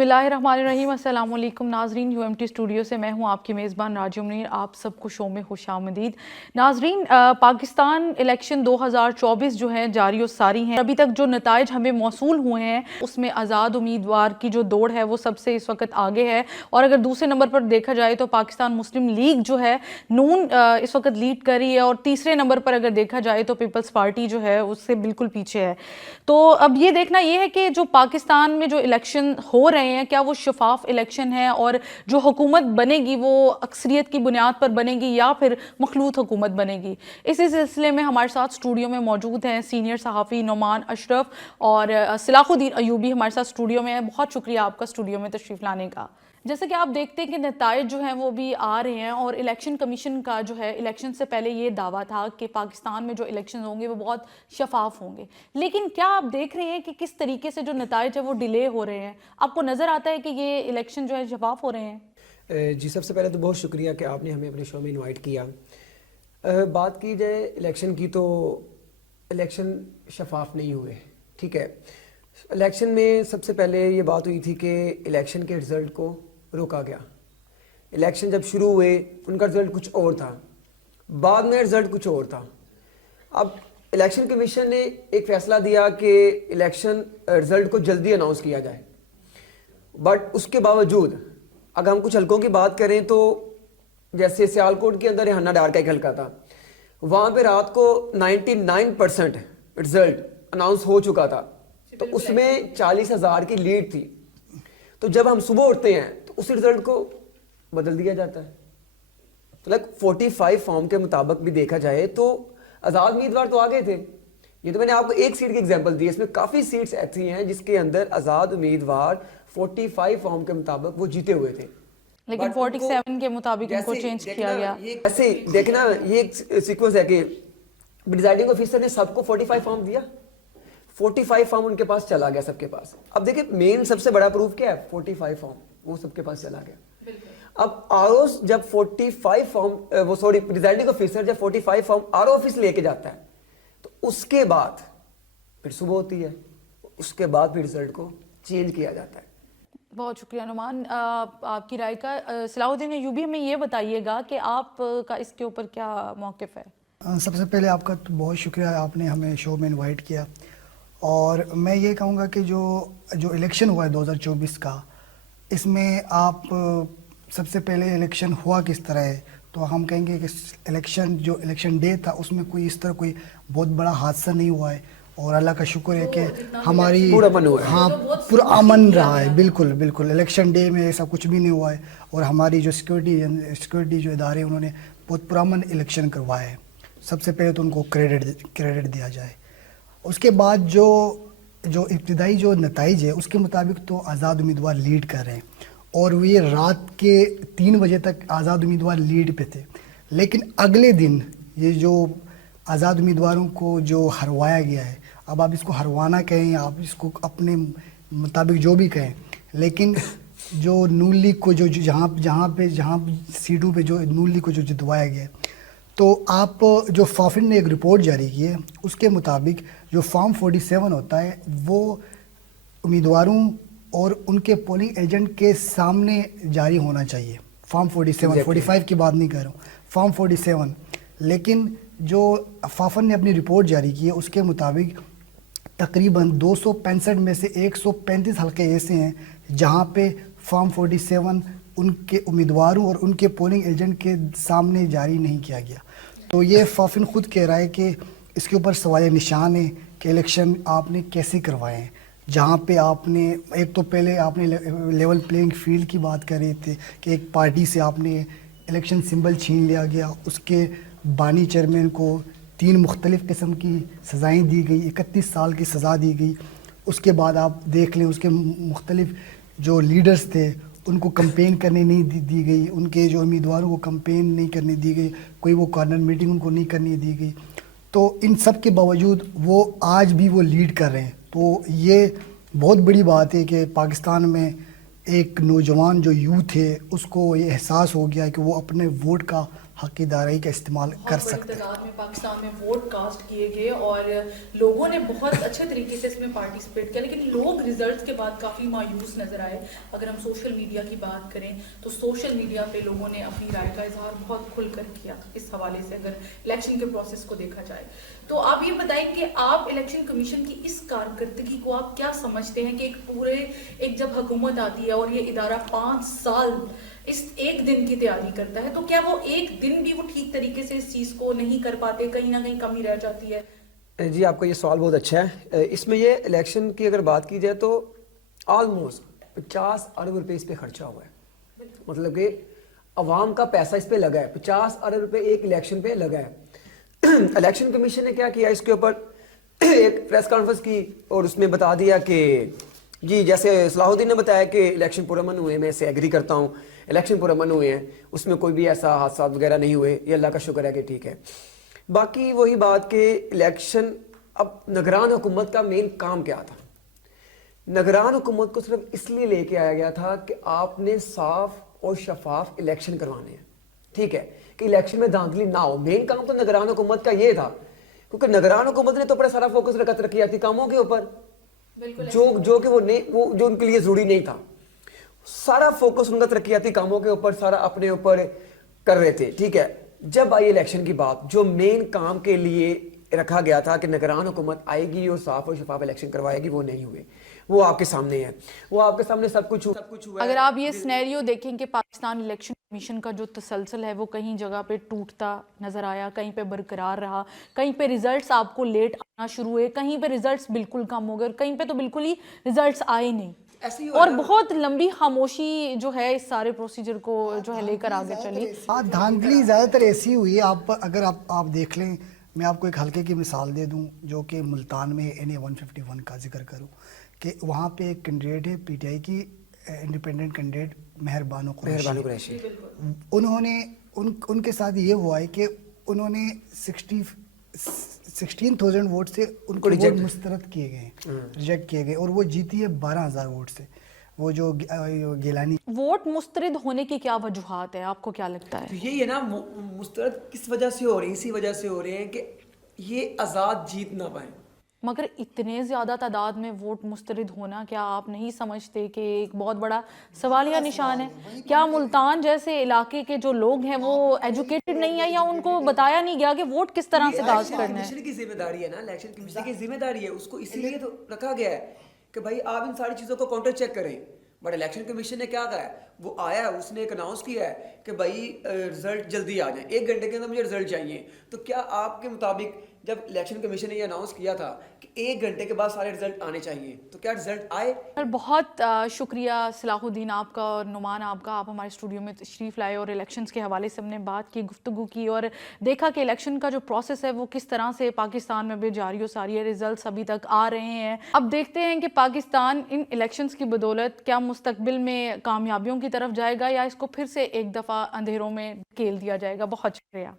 बिस्मिल्लाहिर्रहमानिर्रहीम। अस्सलाम वालेकुम नाजरीन, UMT स्टूडियो से मैं हूं आपकी मेज़बान राजू मुनीर। आप सबको शो में खुशामदीद। नाजरीन, पाकिस्तान इलेक्शन 2024 जो है जारी और सारी हैं। अभी तक जो नताइज हमें मौसूल हुए हैं उसमें आज़ाद उम्मीदवार की जो दौड़ है वो सबसे इस वक्त आगे है। और अगर दूसरे नंबर पर देखा जाए तो पाकिस्तान मुस्लिम लीग जो है नून इस वक्त लीड कर रही है, और तीसरे नंबर पर अगर देखा जाए तो पीपल्स पार्टी जो है उससे बिल्कुल पीछे है। तो अब ये देखना ये है कि जो पाकिस्तान में जो इलेक्शन हो रहे हैं क्या वो शफाफ इलेक्शन है, और जो हुकूमत बनेगी वो अक्सरियत की बुनियाद पर बनेगी या फिर मखलूत हुकूमत बनेगी। इसी सिलसिले में हमारे साथ स्टूडियो में मौजूद हैं सीनियर सहाफ़ी नुमान अशरफ और सलाहुद्दीन अयूबी हमारे साथ स्टूडियो में है। बहुत शुक्रिया आपका स्टूडियो में तशरीफ़ लाने का। जैसे कि आप देखते हैं कि नताइज जो हैं वो भी आ रहे हैं, और इलेक्शन कमीशन का जो है इलेक्शन से पहले ये दावा था कि पाकिस्तान में जो इलेक्शन होंगे वो बहुत शफाफ होंगे, लेकिन क्या आप देख रहे हैं कि किस तरीके से जो नताइज है वो डिले हो रहे हैं? आपको नज़र आता है कि ये इलेक्शन जो है शफाफ हो रहे हैं? जी, सबसे पहले तो बहुत शुक्रिया कि आपने हमें अपने शो में इनवाइट किया। बात की जाए इलेक्शन की तो इलेक्शन शफाफ नहीं हुए, ठीक है। इलेक्शन में सबसे पहले ये बात हुई थी कि इलेक्शन के रिज़ल्ट को रोका गया। इलेक्शन जब शुरू हुए उनका रिज़ल्ट कुछ और था, बाद में रिज़ल्ट कुछ और था। अब इलेक्शन कमीशन ने एक फ़ैसला दिया कि इलेक्शन रिज़ल्ट को जल्दी अनाउंस किया जाए, बट उसके बावजूद अगर हम कुछ हलकों की बात करें तो जैसे सियालकोट के अंदर रिहाना डार का एक हलका था, वहाँ पे रात को 99% रिज़ल्ट अनाउंस हो चुका था, तो उसमें 40,000 की लीड थी। तो जब हम सुबह उठते हैं तो उस रिजल्ट को बदल दिया जाता है। तो 45 फॉर्म के मुताबिक भी देखा जाए तो आज़ाद उम्मीदवार तो आगे थे। ये तो मैंने आपको एक सीट की एग्जांपल दी है, इसमें काफ़ी सीट्स ऐसी हैं जिसके अंदर आज़ाद उम्मीदवार 45 फॉर्म के मुताबिक वो जीते हुए थे, लेकिन 47 के मुताबिक उनको चेंज किया गया। ऐसे देखना, ये एक सीक्वेंस है कि प्रिजाइडिंग ऑफिसर ने सबको 45 फॉर्म दिया, 45 फॉर्म उनके पास चला गया सबके पास। अब देखिए मेन सबसे बड़ा प्रूफ क्या है, 45 फॉर्म वो सबके पास चला गया। अब आरओ जब 45 फॉर्म वो सॉरी प्रिजाइडिंग ऑफिसर जब 45 फॉर्म आरओ ऑफिस लेके जाता है तो उसके बाद फिर सुबह होती है, उसके बाद फिर रिजल्ट को चेंज किया जाता है। बहुत शुक्रिया नुमान आपकी राय का। सलाहुद्दीन अयूबी हमें ये बताइएगा कि आप का इसके ऊपर क्या मौक़िफ़ है? सबसे पहले आपका तो बहुत शुक्रिया, आपने हमें शो में इनवाइट किया। और मैं ये कहूँगा कि जो इलेक्शन हुआ है 2024 का, इसमें आप सबसे पहले इलेक्शन हुआ किस तरह है, तो हम कहेंगे कि इलेक्शन डे था उसमें कोई इस तरह कोई बहुत बड़ा हादसा नहीं हुआ है, और अल्लाह का शुक्र है कि हमारी पूरा अमन रहा है। बिल्कुल बिल्कुल इलेक्शन डे में ऐसा कुछ भी नहीं हुआ है, और हमारी जो सिक्योरिटी जो इदारे उन्होंने बहुत पुरअमन इलेक्शन करवाया है। सबसे पहले तो उनको क्रेडिट दिया जाए। उसके बाद जो इब्तिदाई जो नताइज है उसके मुताबिक तो आज़ाद उम्मीदवार लीड कर रहे हैं, और ये रात के 3 बजे तक आज़ाद उम्मीदवार लीड पे थे। लेकिन अगले दिन ये जो आज़ाद उम्मीदवारों को जो हरवाया गया है, अब आप इसको हरवाना कहें, आप इसको अपने मुताबिक जो भी कहें, लेकिन जो नून लीग को जो जहाँ सीटों पे जो नून लीग को जो जितवाया गया, तो आप जो फाफिन ने एक रिपोर्ट जारी की है उसके मुताबिक जो फॉर्म 47 होता है वो उम्मीदवारों और उनके पोलिंग एजेंट के सामने जारी होना चाहिए। फॉर्म 47 45 की बात नहीं कर रहा हूँ, फॉर्म 47। लेकिन जो फाफिन ने अपनी रिपोर्ट जारी की है उसके मुताबिक तकरीबन 265 में से 135 हल्के ऐसे हैं जहाँ पे फॉर्म 47 उनके उम्मीदवारों और उनके पोलिंग एजेंट के सामने जारी नहीं किया गया। तो ये फाफिन खुद कह रहा है कि इसके ऊपर सवाल निशान है कि इलेक्शन आपने कैसे करवाए हैं, जहाँ पे आपने एक तो पहले आपने लेवल प्लेइंग फील्ड की बात कर रहे थे कि एक पार्टी से आपने इलेक्शन सिंबल छीन लिया गया, उसके बानी चेयरमैन को 3 मुख्तलिफ़ किस्म की सज़ाएँ दी गई, 31 साल की सज़ा दी गई। उसके बाद आप देख लें उसके मुख्तलिफ़ जो लीडर्स थे उनको कंपेन करने नहीं दी गई, उनके जो उम्मीदवारों को कंपेन नहीं करने दी गई, कोई वो कॉर्नर मीटिंग उनको नहीं करने दी गई। तो इन सब के बावजूद वो आज भी वो लीड कर रहे हैं। तो ये बहुत बड़ी बात है कि पाकिस्तान में एक नौजवान जो यूथ है उसको ये एहसास हो गया है कि वो अपने वोट का حق کی دارائی کا استعمال کر بہت بڑی سکتے ہیں. تعداد میں پاکستان میں ووٹ کاسٹ کیے گئے اور لوگوں نے بہت اچھے طریقے سے اس میں پارٹیسپیٹ کیا، لیکن لوگ ریزلٹس کے بعد کافی مایوس نظر آئے. اگر ہم سوشل میڈیا کی بات کریں تو سوشل میڈیا پہ لوگوں نے اپنی رائے کا اظہار بہت کھل کر کیا اس حوالے سے اگر الیکشن کے پروسیس کو دیکھا جائے. تو آپ یہ بتائیں کہ آپ الیکشن کمیشن کی اس کارکردگی کو آپ کیا سمجھتے ہیں کہ ایک جب حکومت آتی ہے اور یہ ادارہ 5 سال اس ایک دن کی تیاری کرتا ہے، تو کیا وہ ایک دن بھی وہ ٹھیک طریقے سے اس چیز کو نہیں کر پاتے، کہیں نہ کہیں کمی رہ جاتی ہے؟ جی آپ کا یہ سوال بہت اچھا ہے. اس میں یہ الیکشن کی اگر بات کی جائے تو آلموسٹ 50 ارب روپے اس پہ خرچہ ہوا ہے. مطلب کہ عوام کا پیسہ اس پہ لگا ہے، 50 ارب روپے ایک الیکشن پہ لگا ہے. الیکشن کمیشن نے کیا کیا اس کے اوپر ایک پریس کانفرنس کی اور اس میں بتا دیا کہ جی جیسے صلاح الدین نے بتایا کہ الیکشن پرامن ہوئے، میں اسے ایگری کرتا ہوں، الیکشن پرامن ہوئے ہیں، اس میں کوئی بھی ایسا حادثات وغیرہ نہیں ہوئے، یہ اللہ کا شکر ہے کہ ٹھیک ہے. باقی وہی بات کہ الیکشن اب نگران حکومت کا مین کام کیا تھا؟ نگران حکومت کو صرف اس لیے لے کے آیا گیا تھا کہ آپ نے صاف اور شفاف الیکشن کروانے ہیں، ٹھیک ہے، کہ الیکشن میں دھاندلی نہ ہو. مین کام تو نگران حکومت کا یہ تھا، کیونکہ نگران حکومت نے تو اپنا سارا فوکس رکھا ترقیاتی کاموں کے اوپر، جو کہ وہ جو ان کے لیے ضروری نہیں تھا. سارا فوکس ان کا ترقیاتی کاموں کے اوپر سارا اپنے اوپر کر رہے تھے، ٹھیک ہے. جب آئی الیکشن کی بات، جو مین کام کے لیے رکھا گیا تھا کہ نگران حکومت آئے گی اور صاف اور شفاف الیکشن کروائے گی، وہ نہیں ہوئے. وہ آپ کے سامنے ہے، وہ آپ کے سامنے سب کچھ ہوا. اگر آپ یہ سینیریو دیکھیں کہ پاکستان الیکشن کمیشن کا جو تسلسل ہے وہ کہیں جگہ پہ ٹوٹتا نظر آیا، کہیں پہ برقرار رہا، کہیں پہ ریزلٹس آپ کو لیٹ آنا شروع ہوئے، کہیں پہ ریزلٹس بالکل کم ہو گئے اور کہیں پہ تو بالکل ہی ریزلٹس آئے نہیں، اور بہت لمبی خاموشی جو ہے اس سارے پروسیجر کو جو ہے لے کر آگے چلی. ہاں دھاندلی زیادہ تر ایسی ہوئی ہے. اگر آپ دیکھ لیں، میں آپ کو ایک حلقے کی مثال دے دوں جو کہ ملتان میں NA 151 کا ذکر کروں کہ وہاں پہ ایک کینڈیڈیٹ ہے PTI کی انڈیپینڈنٹ کینڈیڈیٹ مہربانو قریشی. انہوں نے ان کے ساتھ یہ ہوا ہے کہ انہوں نے 16,000 ووٹ سے ان کو ووٹ مسترد کیے گئے، ریجیکٹ کیے گئے، اور وہ جیتی ہے 12,000 ووٹ سے. وہ جو گیلانی ووٹ مسترد ہونے کی کیا وجوہات ہے، آپ کو کیا لگتا ہے؟ تو یہی ہے نا، مسترد کس وجہ سے ہو رہے ہیں؟ اسی وجہ سے ہو رہے ہیں کہ یہ آزاد جیت نہ پائیں. مگر اتنے زیادہ تعداد میں ووٹ مسترد ہونا کیا آپ نہیں سمجھتے کہ ایک بہت بڑا سوالیہ نشان ہے؟ کیا ملتان جیسے علاقے کے جو لوگ ہیں وہ ایجوکیٹڈ نہیں ہے، یا ان کو بتایا نہیں گیا کہ ووٹ کس طرح سے کاسٹ کرنا ہے؟ الیکشن کی ذمہ داری ہے نا، الیکشن کمیشن کی ذمہ داری ہے، اس کو اسی لیے تو رکھا گیا ہے کہ بھائی آپ ان ساری چیزوں کو کاؤنٹر چیک کریں. بٹ الیکشن کمیشن نے کیا کہا ہے؟ وہ آیا ہے، اس نے ایک اناؤنس کیا ہے کہ بھائی رزلٹ جلدی آ جائیں، 1 گھنٹے کے اندر مجھے رزلٹ چاہیے. تو کیا آپ کے مطابق جب الیکشن کمیشن نے یہ اناؤنس کیا تھا کہ 1 گھنٹے کے بعد سارے رزلٹ آنے چاہیے، تو کیا رزلٹ آئے؟ بہت شکریہ صلاح الدین آپ کا اور نعمان آپ کا، آپ ہمارے اسٹوڈیو میں تشریف لائے اور الیکشنز کے حوالے سے ہم نے بات کی، گفتگو کی اور دیکھا کہ الیکشن کا جو پروسیس ہے وہ کس طرح سے پاکستان میں بھی جاری و ساری ہے. ریزلٹس ابھی تک آ رہے ہیں. اب دیکھتے ہیں کہ پاکستان ان الیکشنز کی بدولت کیا مستقبل میں کامیابیوں کی طرف جائے گا یا اس کو پھر سے ایک دفعہ اندھیروں میں دھکیل دیا جائے گا. بہت شکریہ.